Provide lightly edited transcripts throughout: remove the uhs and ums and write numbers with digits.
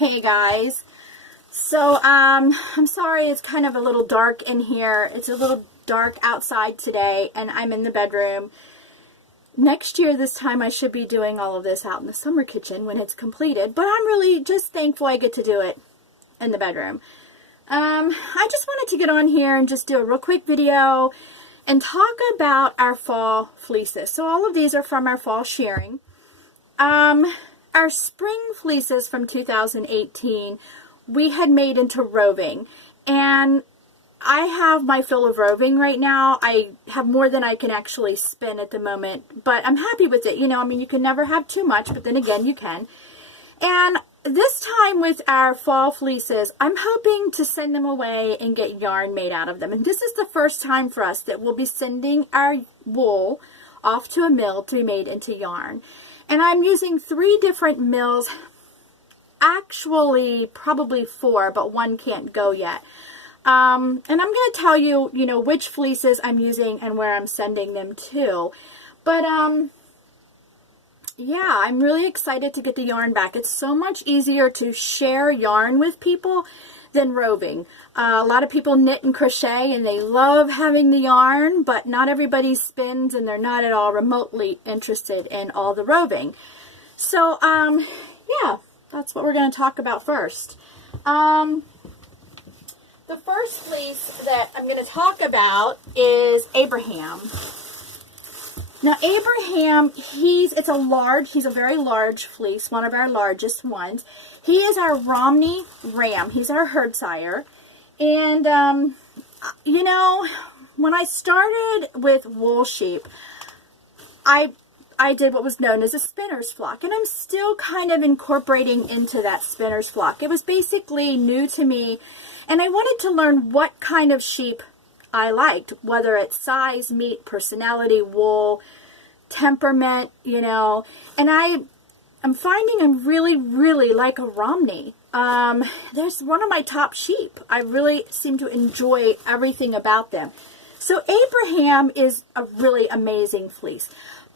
Hey guys, so I'm sorry it's kind of a little dark in here. It's a little dark outside today and I'm in the bedroom. Next year this time I should be doing all of this out in the summer kitchen when it's completed, but I'm really just thankful I get to do it in the bedroom. I just wanted to get on here and just do a real quick video and talk about our fall fleeces. So all of these are from our fall shearing. Our spring fleeces from 2018, we had made into roving, and I have my fill of roving right now. I have more than I can actually spin at the moment, but I'm happy with it. You know, I mean, you can never have too much, but then again, you can. And this time with our fall fleeces, I'm hoping to send them away and get yarn made out of them. And this is the first time for us that we'll be sending our wool off to a mill to be made into yarn. And I'm using 3 different mills, actually probably 4, but one can't go yet. And I'm going to tell you, which fleeces I'm using and where I'm sending them to. But, yeah, I'm really excited to get the yarn back. It's so much easier to share yarn with people than roving. A lot of people knit and crochet and they love having the yarn, but not everybody spins and they're not at all remotely interested in all the roving. So, yeah, that's what we're going to talk about first. The first fleece that I'm going to talk about is Abraham. Now, Abraham, he's a very large fleece, one of our largest ones. He is our Romney ram. He's our herd sire. And, when I started with wool sheep, I did what was known as a spinner's flock. And I'm still kind of incorporating into that spinner's flock. It was basically new to me. And I wanted to learn what kind of sheep I liked, whether it's size, meat, personality, wool, temperament, and I'm finding I'm really, really like a Romney. There's one of my top sheep. I really seem to enjoy everything about them. So Abraham is a really amazing fleece,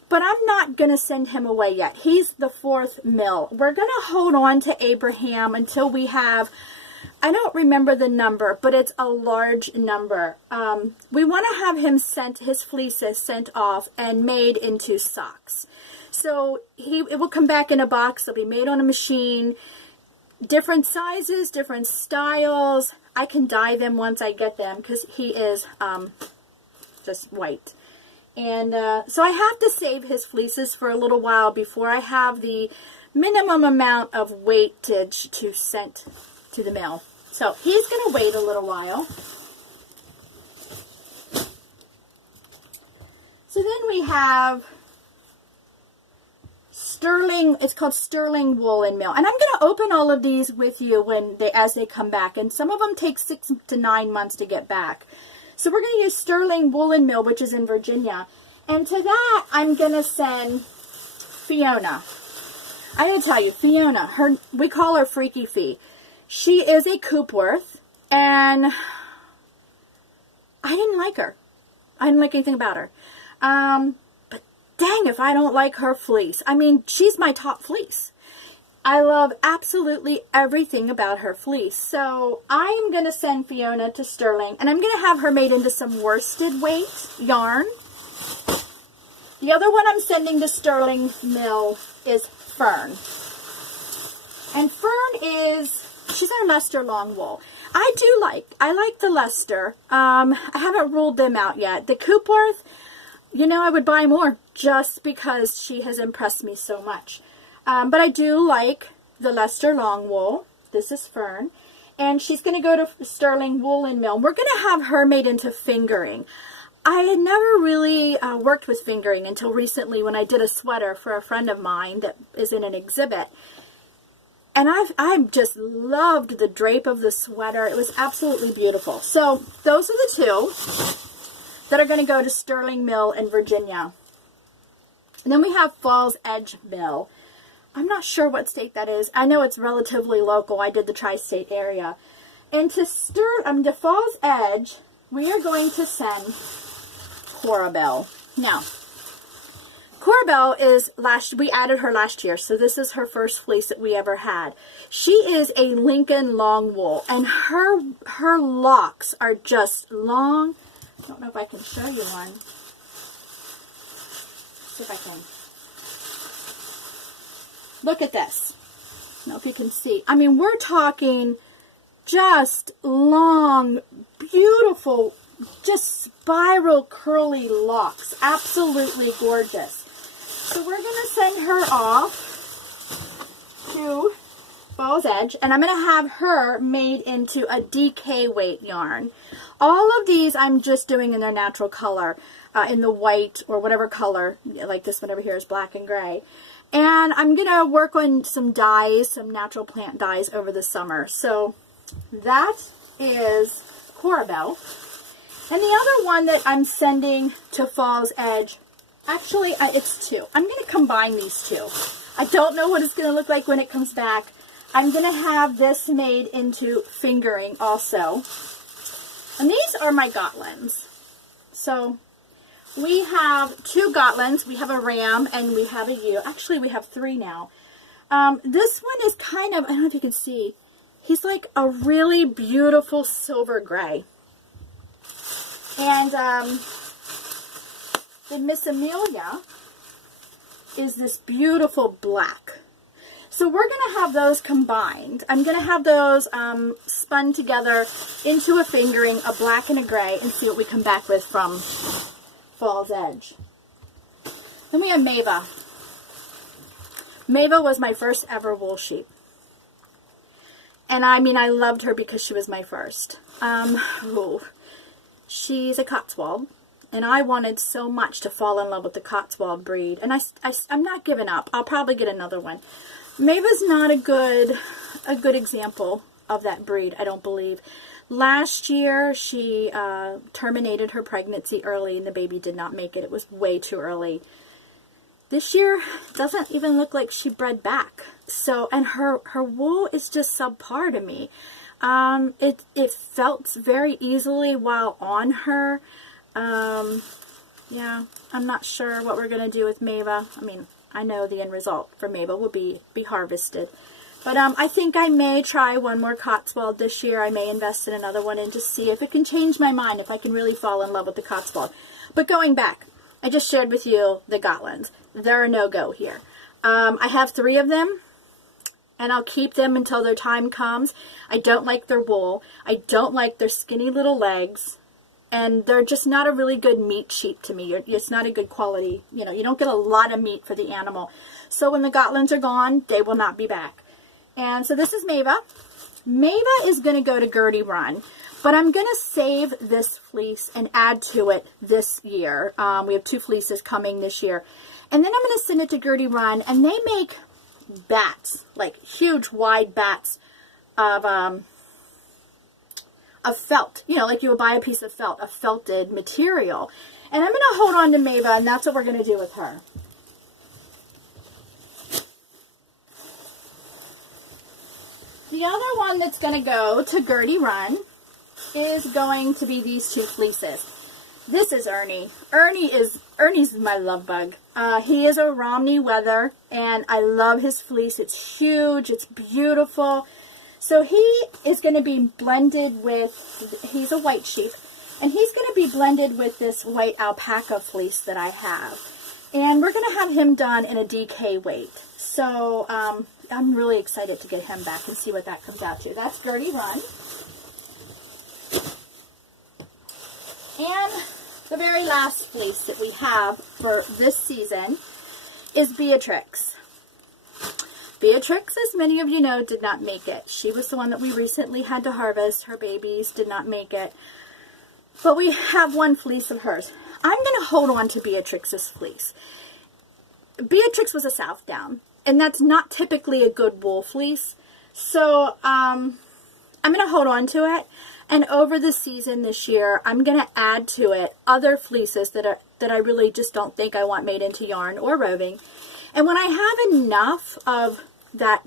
but I'm not going to send him away yet. He's the 4th mill. We're going to hold on to Abraham until we have, I don't remember the number, but it's a large number. We want to have him his fleeces sent off and made into socks. So it will come back in a box. They'll be made on a machine. Different sizes, different styles. I can dye them once I get them because he is just white. And so I have to save his fleeces for a little while before I have the minimum amount of weightage to send to the mill. So he's going to wait a little while. So then we have sterling, it's called sterling woolen mill. And I'm going to open all of these with you as they come back. And some of them take 6 to 9 months to get back. So we're going to use sterling woolen mill, which is in Virginia. And to that, I'm going to send Fiona. I gotta tell you, Fiona, we call her Freaky Fee. She is a Coopworth, and I didn't like her. I didn't like anything about her. But dang if I don't like her fleece. I mean, she's my top fleece. I love absolutely everything about her fleece. So I'm going to send Fiona to Sterling, and I'm going to have her made into some worsted weight yarn. The other one I'm sending to Sterling Mill is Fern. And Fern she's our Leicester long wool. I like the Leicester. I haven't ruled them out yet. The Coopworth, I would buy more just because she has impressed me so much. But I do like the Leicester long wool. This is Fern. And she's going to go to Sterling Woolen Mill. We're going to have her made into fingering. I had never really worked with fingering until recently when I did a sweater for a friend of mine that is in an exhibit. And I've just loved the drape of the sweater. It was absolutely beautiful. So those are the 2 that are going to go to Sterling Mill in Virginia. And then we have Falls Edge Mill. I'm not sure what state that is. I know it's relatively local. I did the tri-state area. And to Falls Edge, we are going to send Corabelle. Now, Corbell is we added her last year, so this is her first fleece that we ever had. She is a Lincoln long wool, and her locks are just long. I don't know if I can show you one. See if I can. Look at this. I don't know if you can see. I mean, we're talking just long, beautiful, just spiral curly locks. Absolutely gorgeous. So we're going to send her off to Falls Edge, and I'm going to have her made into a DK weight yarn. All of these I'm just doing in their natural color, in the white or whatever color, like this one over here is black and gray. And I'm going to work on some dyes, some natural plant dyes over the summer. So that is Corbell. And the other one that I'm sending to Falls Edge, actually, it's two. I'm going to combine these two. I don't know what it's going to look like when it comes back. I'm going to have this made into fingering also. And these are my Gotlands. So we have two Gotlands. We have a ram and we have a ewe. Actually, we have three now. This one is kind of, I don't know if you can see, he's like a really beautiful silver gray. And the Miss Amelia is this beautiful black. So we're going to have those combined. I'm going to have those spun together into a fingering, a black and a gray, and see what we come back with from Falls Edge. Then we have Mava. Mava was my first ever wool sheep. And I mean, I loved her because she was my first. She's a Cotswold. And I wanted so much to fall in love with the Cotswold breed. And I'm not giving up. I'll probably get another one. Mava's not a good example of that breed, I don't believe. Last year, she terminated her pregnancy early and the baby did not make it. It was way too early. This year, doesn't even look like she bred back. So, and her wool is just subpar to me. It felts very easily while on her. Yeah, I'm not sure what we're going to do with Mava. I mean, I know the end result for Mava will be harvested. But I think I may try one more Cotswold this year. I may invest in another one and just see if it can change my mind, if I can really fall in love with the Cotswold. But going back, I just shared with you the Gotlands. They're a no-go here. I have 3 of them, and I'll keep them until their time comes. I don't like their wool. I don't like their skinny little legs. And they're just not a really good meat sheep to me. It's not a good quality. You know, you don't get a lot of meat for the animal. So when the Gotlands are gone, they will not be back. And so this is Mava. Mava is going to go to Gertie Run. But I'm going to save this fleece and add to it this year. We have 2 fleeces coming this year. And then I'm going to send it to Gertie Run. And they make bats, like huge wide bats of felt. You know, like you would buy a piece of felt, a felted material. And I'm going to hold on to Mava, and that's what we're going to do with her. The other one that's going to go to Gertie Run is going to be these 2 fleeces. This is Ernie. Ernie's my love bug. He is a Romney Weather, and I love his fleece. It's huge. It's beautiful. So he is going to be blended with, he's a white sheep, and he's going to be blended with this white alpaca fleece that I have. And we're going to have him done in a DK weight. So I'm really excited to get him back and see what that comes out to. That's Gertie Run. And the very last fleece that we have for this season is Beatrix. Beatrix, as many of you know, did not make it. She was the one that we recently had to harvest. Her babies did not make it. But we have 1 fleece of hers. I'm going to hold on to Beatrix's fleece. Beatrix was a Southdown, and that's not typically a good wool fleece. So I'm going to hold on to it. And over the season this year, I'm going to add to it other fleeces that I really just don't think I want made into yarn or roving. And when I have enough of that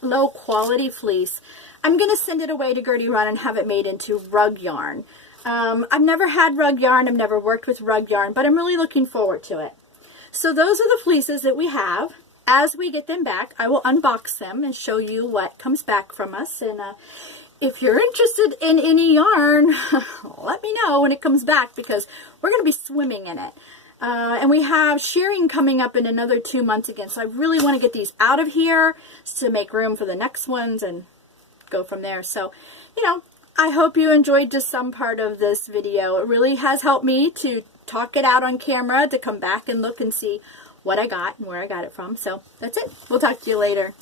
low quality fleece, I'm going to send it away to Gertie Run and have it made into rug yarn. I've never had rug yarn. I've never worked with rug yarn, but I'm really looking forward to it. So those are the fleeces that we have. As we get them back, I will unbox them and show you what comes back from us. And if you're interested in any yarn, let me know when it comes back, because we're going to be swimming in it. And we have shearing coming up in another 2 months again. So I really want to get these out of here to make room for the next ones and go from there. So, you know, I hope you enjoyed just some part of this video. It really has helped me to talk it out on camera, to come back and look and see what I got and where I got it from. So that's it. We'll talk to you later.